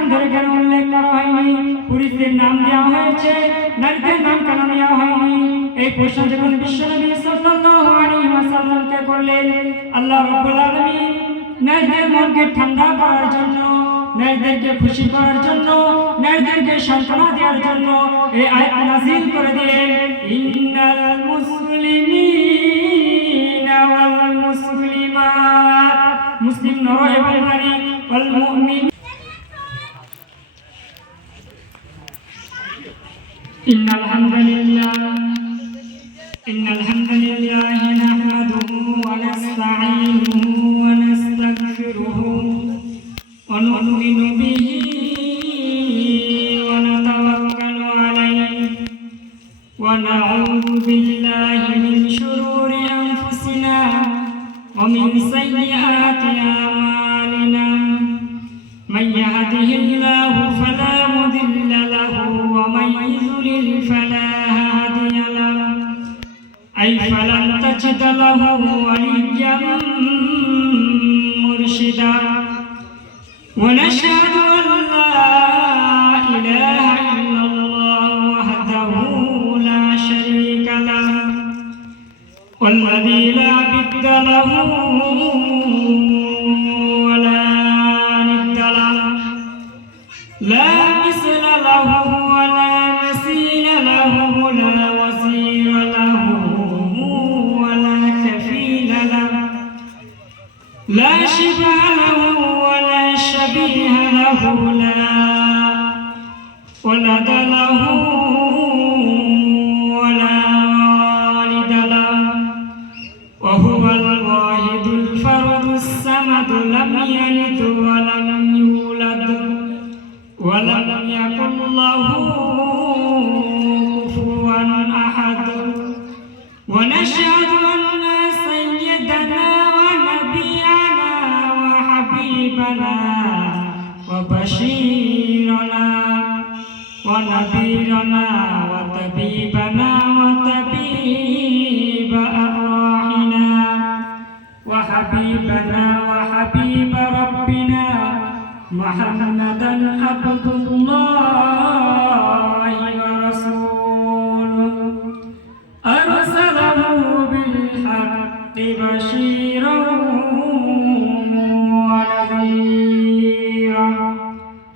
নাম ধরে কেন উল্লেখ করা হয়নি? পুরুষদের নাম দেওয়া হয়েছে, নারীদের নাম কেন দেওয়া হয়নি? এই প্রশ্ন যখন বিশ্বনবী সাল্লাল্লাহু আলাইহি ওয়াসাল্লামকে করলেন, আল্লাহ রাব্বুল আলামিন নারীদের মনকে ঠান্ডা করার জন্য, নারীদেরকে খুশি করার জন্য, নারীদেরকে সান্ত্বনা দেওয়ার জন্য এই আয়াত নাযিল করে দিলেন, ইন্নাল মুসলিমিনা ওয়াল মুসলিমাত, মুসলিম নর এবং নারী, ওয়াল মুমিন ইন্নাল হামদুলিল্লাহ নাহমাদুহু ওয়া নাস্তাঈনুহু ওয়া নাস্তাগফিরুহু ওয়া নু'মিনু বিহি ওয়া নাতাওয়াক্কালু আলাইহি ওয়া না'উযু বিল্লাহি মিন শুরুরি আনফুসিনা ওয়া মিন সাইয়্যাতি আ'মালিনা মান ইয়াহদিহিল্লাহু ফালা মুদিল্লা লাহু ওয়া মান يضلل فلا هادي له أي فلن تجد له وليا مرشدا ونشهد أن لا إله إلا الله وحده لا شريك له والذي لا ضد له ولا ند له لا مثل له ولا مثيل له لا وزير له ولا كفيل له لا شبه له ولا شبيه له لا ولد له ولا والد له وهو الواحد الفرد الصمد لم يلد ولم يولد ولم يكن له كفوا أحد ونشهد أن سيدنا ونبينا وحبيبنا وبشيرنا ونذيرنا وطبيبنا وطبيب أرواحنا وحبيبنا وحبيب ربنا محمدا عبد الله ورسوله أرسله بالحق بشيرا ونذيرا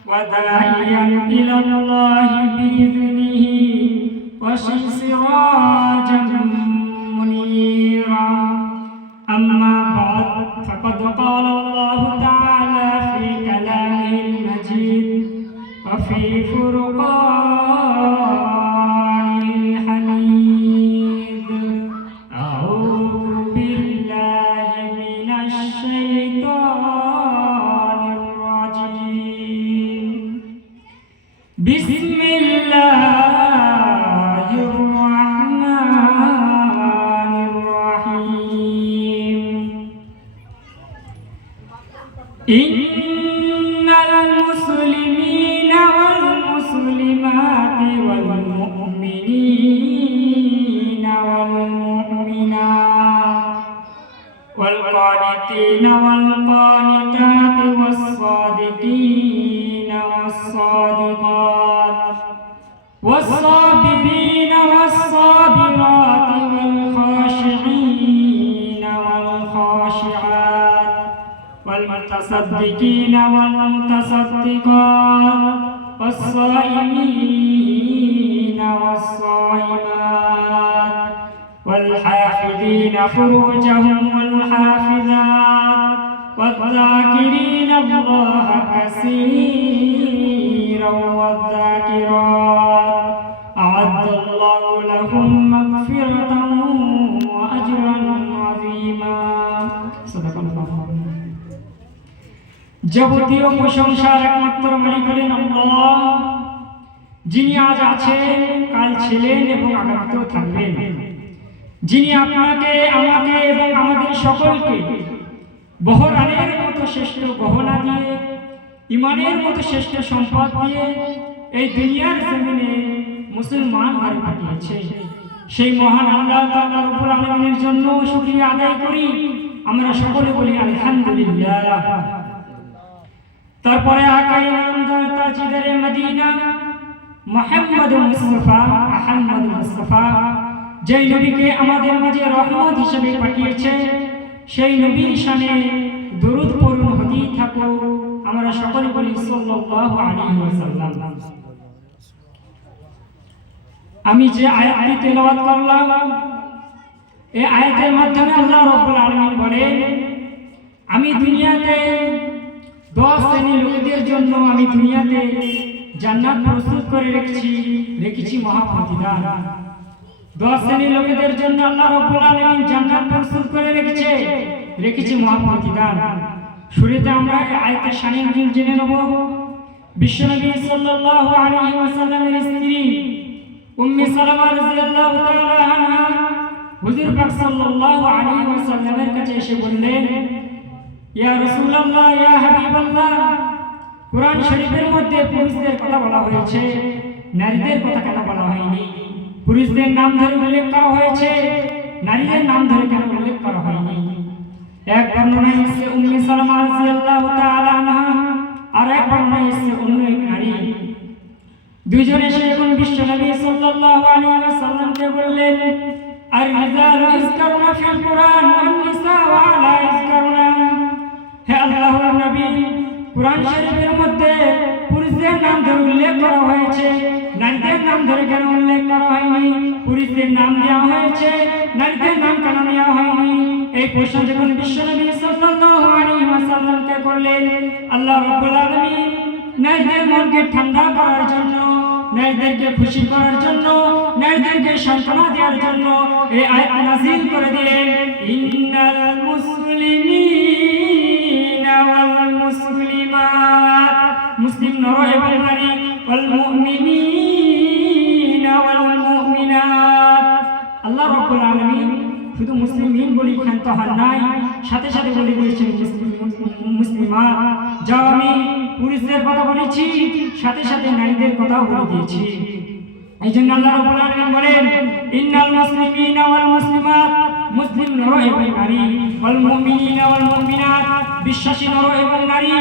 وداعيا إلى الله بإذنه وسراجا منيرا أما بعد فقد قال الله تعالى في كلامه المجيد وفي فرقانه الحميد أعوذ بالله من الشيطان الرجيم بسم الله الرحمن الرحيم إن المسلمين والمسلمات والمؤمنين والمؤمنات والقانتين والقانتات والصادقين والصادقات والصابرين والصابرات والخاشعين والخاشعات والمتصدقين والمتصدقات والصائمين والصائمات والحافظين فروجهم والحافظات والذاكرين الله كثيرا والذاكرات أعد الله لهم مغفرة وأجرا عظيما صدق الله যাবতীয় প্রশংসার একমাত্র মালিক হলেন আল্লাহ, যিনি আজ আছেন, কাল ছিলেন এবং আগামীতেও থাকবেন। যিনি আপনাকে, আমাকে এবং আমাদের সকলকে বহরানের মতো শ্রেষ্ঠ গহনা দিয়ে, ইমানের মতো শ্রেষ্ঠ সম্পদ দিয়ে এই দুনিয়ার জমিনে মুসলমান ঘরে পাঠিয়েছে। সেই মহান আল্লাহ তাআলা রব্বুল আলামিনের জন্য শুকরিয়া আদায় করি। আমরা সকলে বলি আলহামদুলিল্লাহ। তারপরে আকাই নামদার তাজদারে মদিনা মুহাম্মদ মুস্তাফা আহমদ মুস্তাফা যেই নবীকে আমাদের মাঝে রহমত হিসেবে পাঠিয়েছে সেই নবীর শানে দরুদ পড়ুন হতেই থাকো। আমরা সকলে বলি সাল্লাল্লাহু আলাইহি ওয়াসাল্লাম। আমি যে আয়াতটি তেলাওয়াত করলাম এই আয়াতের মাধ্যমে আল্লাহ রাব্বুল আলামিন বলেন, আমি দুনিয়াতে 10 শ্রেণীর লোকদের জন্য আমি দুনিয়াতে জান্নাত প্রস্তুত করে রেখেছি মহা প্রতিদান। 10 শ্রেণীর লোকদের জন্য আল্লাহ রাব্বুল আলামিন জান্নাত প্রস্তুত করে রেখেছি মহা প্রতিদান। শুরুতে আমরা এই আয়াতের শানে জেনে নেব। বিশ্বনবী সাল্লাল্লাহু আলাইহি ওয়াসাল্লামের স্ত্রী উম্মে সালামা রাদিয়াল্লাহু তাআলা আনহা হুজুর পাক সাল্লাল্লাহু আলাইহি ওয়াসাল্লামের কাছে এসে বললেন, ইয়া রাসূলুল্লাহ, ইয়া হাবিবাল্লাহ, কুরআন শরীফের মধ্যে পুরুষদের কথা বলা হয়েছে, নারীদের কথা কেন বলা হয়নি? পুরুষদের নাম ধরে উল্লেখ করা হয়েছে, নারীদের নাম ধরে কেন উল্লেখ করা হয়নি? এক বর্ণনায় এসেছে উম্মে সালামা রাদিয়াল্লাহু তাআলা আনহা, আর এক বর্ণনায় এসেছে অন্য এক নারী। দুইজন এসে এখন বিশ্বনবী সাল্লাল্লাহু আলাইহি ওয়াসাল্লামকে বললেন, আর-রিজালু ইযকারুনা ফিল কুরআন ওয়ান নিসাউ লা ইযকারুনা। হে আল্লাহর নবী, কুরআন শরীফের মধ্যে পুরুষদের নাম ধরে উল্লেখ করা হয়েছে, নারীদের নাম ধরে কেন উল্লেখ করা হয়নি? পুরুষদের নাম দেওয়া হয়েছে, নারীদের নাম কেন দেওয়া হয়নি? এই প্রশ্ন যখন বিশ্বনবী সাল্লাল্লাহু আলাইহি ওয়াসাল্লামকে করলেন, আল্লাহ রাব্বুল আলামিন নারীদের মনকে ঠান্ডা করার জন্য, নারীদেরকে খুশি করার জন্য, নারীদেরকে সান্ত্বনা দেওয়ার জন্য এই আয়াত নাযিল করে দিলেন, ইন্নাল মুসলিমিনা ওয়াল মুসলিমাত, মুসলিম নর এবং নারী, ওয়াল মুমিনিনা ওয়াল মুমিনাত। আল্লাহ রাব্বুল আলামিন শুধু মুসলিমিন বলি ক্ষান্ত হন নাই, সাথে সাথে বলে দিয়েছেন মুসলিমা। যাও আমি পুরুষদের কথা বলেছি, সাথে সাথে নারীদের কথাও বলে দিয়েছি। এই জন্য আল্লাহ রাব্বুল আলামিন বলেন, ইন্নাল মুসলিমিনা ওয়াল মুসলিমাত, মুসলিম নর এবং নারী, ওয়াল মুমিনিনা ওয়াল মুমিনাত, বিশ্বাসী নর এবং নারী,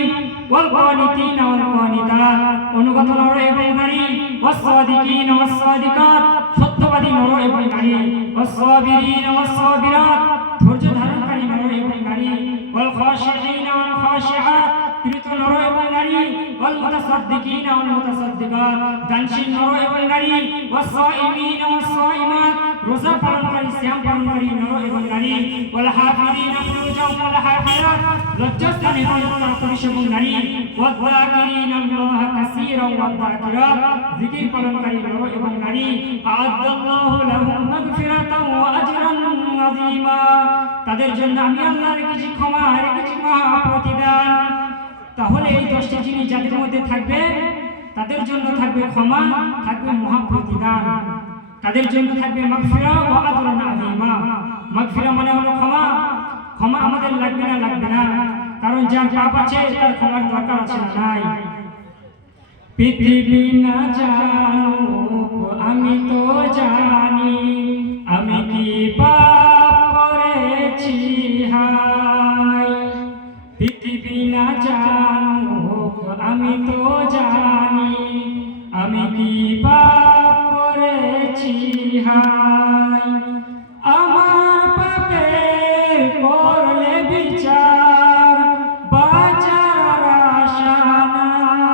ওয়াল কানিতিনা ওয়াল কানিতাত, অনুগত নর এবং নারী, ওয়াস সাদিকিনা ওয়াস সাদিকাত, সত্যবাদী নর এবং নারী, ওয়াস সাবিরিনা ওয়াস সাবিরাত, ধৈর্য ধারণকারী নর এবং নারী, ওয়াল খাশিঈনা ওয়াল খাশিআত, কৃত নর এবং নারী, ওয়াল মুতাসাদ্দিকিনা ওয়াল মুতাসাদ্দিকাত, দানশীল নর এবং নারী, ওয়াস সাইমিনা ওয়াস সাইমাত, রোজা পালনকারী সিয়াম পালনকারী নর এবং নারী, ওয়াল হাফিজিনা ফুরুজাহুম ওয়াল হাফিজাত, লজ্জাস্থানে হেফাজত পুরুষ এবং নারী, ওয়াল যাকিরিনা আল্লাহ কাসীরান ওয়াল যাকিরাত, জিকির পালনকারী নর এবং নারী, আ'আদাল্লাহু লাহুম মাগফিরাতান ওয়া আজরান আযীমা, তাদের জন্য আমি আল্লাহ রেখেছি ক্ষমা, রেখেছি মহা প্রতিদান। তাহলে এই 10টি জিনিস যাদের মধ্যে থাকবে তাদের জন্য থাকবে ক্ষমা, থাকবে মহা প্রতিদান, তাদের জন্য থাকবে মাগফিরা ওয়া আজরান আযীমা। মাগফিরা মানে হলো ক্ষমা। ক্ষমা আমাদের লাগবে না, কারণ যার পাপ আছে তার ক্ষমার দরকার আছে না নাই। পৃথিবী না জানুক আমি তো জানি, আমি কি পাপ করেছি হায়। পৃথিবী না জানুক আমি তো জানি, আমি কি পাপ করেছি হায়। আমার পাপের করলে বিচার, বাঁচার আশা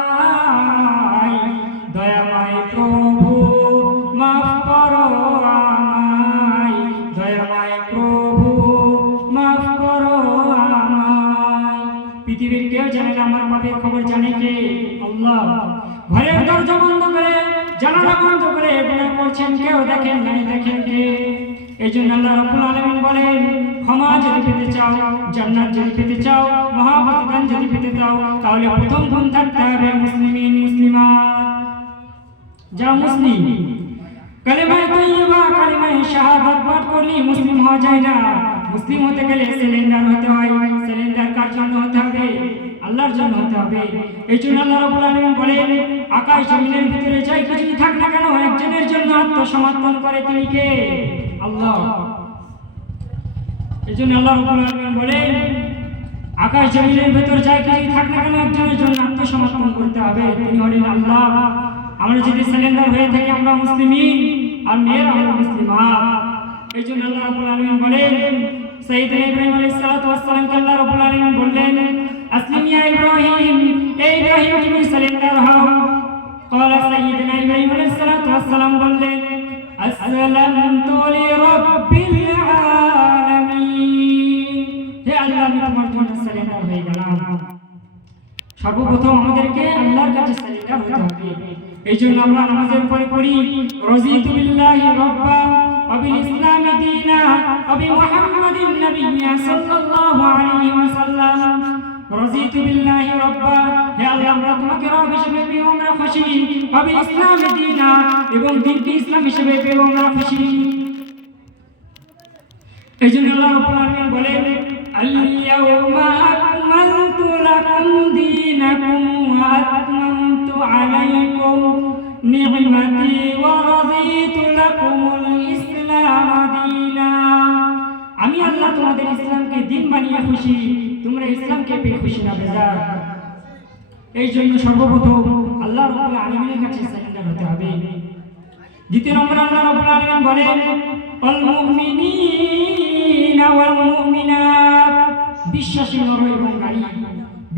নাই। দয়াময় প্রভু মাফ করো আমায়, দয়াময় প্রভু মাফ করো আমায়। পৃথিবীর কেউ জানে না আমার পাপের খবর, জানে কে? আল্লাহ। ঘরের দরজা বন্ধ করে, জানালা বন্ধ করে গুনাহ করছেন, কেউ দেখেন নাই, দেখেন কে? এই জন্য আল্লাহ রাব্বুল আলামিন বলেন, ক্ষমা যদি পেতে চাও, জান্নাত যদি পেতে চাও, মহা প্রতিদান যদি পেতে চাও, তাহলে প্রথম গুণ থাকতে হবে মুসলিমিন, মুসলিমাত। যা মুসলিম, কালেমায়ে তাইয়্যিবা, কালেমায়ে শাহাদাত পাঠ করলে মুসলিম হওয়া যায় না। মুসলিম হতে গেলে সিলিন্ডার হতে হয়। সিলিন্ডার কার জন্য হতে হবে? আল্লাহর জন্য হতে হবে। এই জন্য আল্লাহ রাব্বুল আলামিন বলেন, আকাশ জমিনের ভিতরে যাই কিছুই থাক না কেন, একজনের জন্য আত্মসমর্পণ করে, তিনি কে? আল্লাহ। এই জন্য আল্লাহ রাব্বুল আলামিন বলেন, আকাশ জমিনের ভিতরে যাই কিছুই থাক না কেন, একজনের জন্য আত্মসমর্পণ করতে হবে। তিনি হলেন আল্লাহ। আমরা যদি সারেন্ডার হয়ে থাকি আমরা মুসলিমিন, আর মেয়েরা হলো মুসলিমাত। এই জন্য আল্লাহ রাব্বুল আলামিন বলেন, সাইয়েদনা ইব্রাহিম আলাইহিস সালাতু ওয়াস সালামকে আল্লাহ রাব্বুল আলামিন বললেন, আসলিম ইয়া ইব্রাহিম, এই ইব্রাহিম তুমি সারেন্ডার হও। قال سيدنا ইব্রাহিম আলাইহিস সালাতু ওয়াস সালাম বললেন, আসসালামতু লিরাব্বিল আলামিন, হে আল্লাহ আমি তোমার জন্য সারেন্ডার হয়ে গেলাম। সর্বপ্রথম আমাদেরকে আল্লাহর কাছে সারেন্ডার হতে হবে। এই জন্য আমরা নামাজের পরে পড়ি, রাযীতু বিল্লাহি রাব্বা ওয়া বিল ইসলামি দীনা ওয়া বি মুহাম্মাদিন নাবিয়্যা সাল্লাল্লাহু আলাইহি ওয়াসাল্লাম। রাযীতু বিল্লাহি রাব্বা, হে আল্লাহ আমরা তোমাকে রব হিসেবে পেয়ে আমরা খুশি। ওয়া বিল ইসলামি দীনা, এবং দিনকে ইসলাম হিসেবে পেয়ে আমরা খুশি। এই জন্য আল্লাহ রাব্বুল আলামিন বলেন, আল-ইয়াওমা আকমালতু লাকুম দীনাকুম ওয়া আতমামতু আলাইকুম নি'মাতি ওয়া রাযীতু লাকুমুল ইসলাম দীনা। আমি আল্লাহ তোমাদের ইসলামকে দিন বানিয়ে খুশি, তোমরা ইসলামকে পেয়ে খুশি না বেজার। এই জন্য সর্বপ্রথম আল্লাহ রাব্বুল আলামিনের কাছে সারেন্ডার হতে হবে। দ্বিতীয় নম্বরে আল্লাহ রাব্বুল আলামিন বলেন, আল মুমিনিনা ওয়াল মুমিনাত, বিশ্বাসী নর এবং নারী।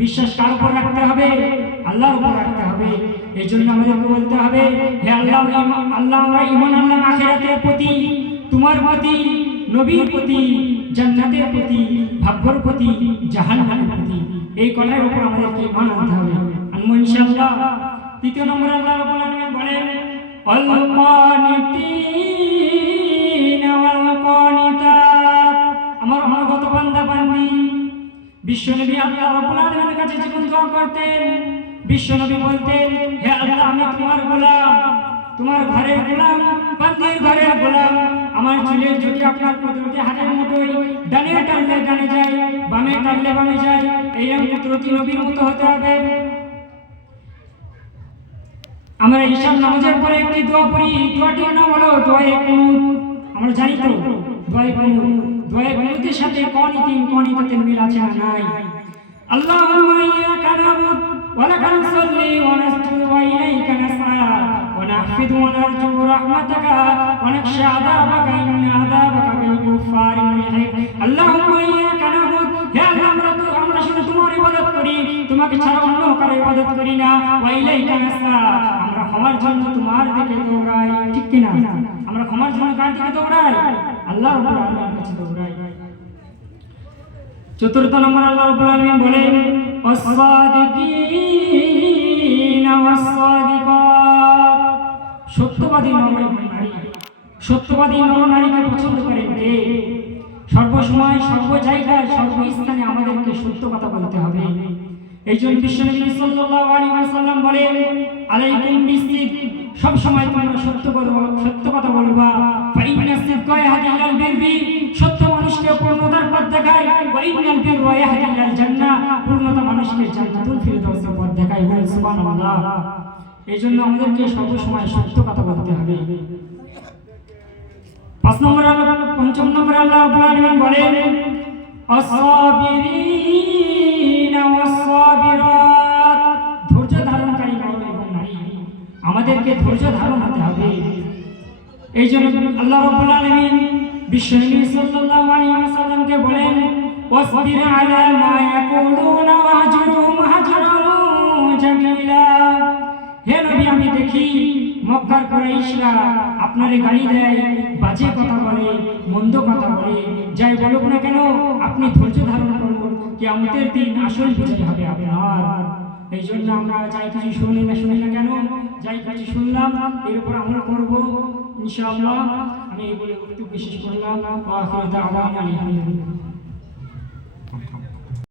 বিশ্বাস কার উপর রাখতে হবে? আল্লাহর উপর রাখতে হবে। এই জন্য আমাদেরকে বলতে হবে, হে আল্লাহ আল্লাহ আমরা ঈমান আনলাম আখিরাতের প্রতি, তোমার প্রতি, নবীর প্রতি, জান্নাতের প্রতি, ভাগ্যের প্রতি, জাহান্নামের প্রতি। এই কথার উপর আমাদেরকে ঈমান আনতে হবে, আনবো ইনশাআল্লাহ। তৃতীয় নম্বরে আল্লাহ রাব্বুল আলামিন বলেন, আল কানিতিনা ওয়াল কানিতাত, আমার অনুগত বান্দা বান্দি। বিশ্বনবী আল্লাহ রাব্বুল আলামিনের কাছে যখন দোয়া করতেন, বিশ্বনবী বলতেন, হে আল্লাহ আমি তোমার গোলাম, তোমার ঘরের গোলাম, বান্দির ঘরের গোলাম। আমার চুলের যদি আপনার প্রতি হাতের মুঠোয়, ডানে টানলে ডানে যায়, বামে টানলে বামে যায়। এইরকম প্রতি নবীর মতো হতে হবে। আমরা ঈশার নামাজের পরে একটি দোয়া পড়ি, দোয়াটির নাম হলো দোয়ায়ে কুনুত। আমরা জানি তো দোয়ায়ে কুনুত, দোয়ায়ে কুনুতের সাথে কনিতাতের মিল আছে না নাই? আল্লাহুম্মা ইয়্যাকা না'বুদু ওয়া লাকা নুসাল্লি ওয়া নাসজুদু ওয়া ইলাইকা নাসআ ওয়া নাহফিদু ওয়া নারজু রাহমাতাকা ওয়া নাখশা আযাবাকা ইন্না আযাবাকা বিল কুফফারি মুলহিক। আল্লাহুম্মা ইয়্যাকা না'বুদু, হে আল্লাহ আমরা শুধু তোমার ইবাদত করি, তোমাকে ছাড়া অন্য কারো ইবাদত করি না। ওয়া ইলাইকা নাসআ, আমরা ক্ষমার জন্য তোমার দিকে দৌড়াই, ঠিক কি না? আমরা ক্ষমার জন্য কার দিকে দৌড়াই? আল্লাহ রাব্বুল আলামিনের কাছে দৌড়াই। চতুর্থ নম্বর আল্লাহ রাব্বুল আলামিন বলেন, ওয়াস-সাদিকিনা ওয়াস-সাদিকাত, সত্যবাদী নর এবং নারী। সত্যবাদী নর নারীকে পছন্দ করেন কে? সর্বসময়, সর্ব জায়গায়, সর্বস্থানে আমাদেরকে সত্য কথা বলতে হবে। এই জন্য বিশ্বনবী সাল্লাল্লাহু আলাইহি ওয়াসাল্লাম বলেন, আলাইকুম বিস-সিদক, সব সময় তোমরা সত্য কথা বলবা। ফাইন্না সিদকা ইয়াহদি ইলাল বিররি, সত্য মানুষকে পূর্ণতার পথ দেখায়। ওয়া ইন্নাল বিররা ইয়াহদি ইলাল জান্নাহ, পূর্ণতা মানুষকে জান্নাতুল ফিরদাউসের পথ দেখায়। বলেন সুবহানাল্লাহ। এই জন্য আমাদেরকে সব সময় সত্য কথা বলতে হবে। পঞ্চম নম্বরে আল্লাহ রাব্বুল আলামিন বলেন, আস-সাবিরিনা ওয়াস-সাবিরাত, ধৈর্য ধারণকারী নর এবং নারী। আমাদেরকে ধৈর্য ধারণ হতে হবে। এই জন্য আল্লাহ রাব্বুল আলামিন বিশ্বনবী সাল্লাল্লাহু আলাইহি ওয়াসাল্লামকে বলেন, ওয়াসবির আলা মা ইয়াকুলুনা ওয়াহজুরহুম হাজরান জামিলা। হে নবী আমি দেখি মক্কার কুরাইশরা আপনারে গালি দেয়, বাজে কথা বলে, মন্দ কথা বলে, যাই বলুক না কেন আপনি ধৈর্য ধারণ করুন, কিয়ামতের দিন আসল বিজয় হবে আপনার। এই জন্য আমরা যাই কিছু শুনি না কেন, যাই কিছু শুনলাম এর উপর আমল করব ইনশাআল্লাহ। আমি এই বলে একটু বিশেষ করলাম। ওয়া আখিরু দাওয়ানা আলহামদুলিল্লাহ।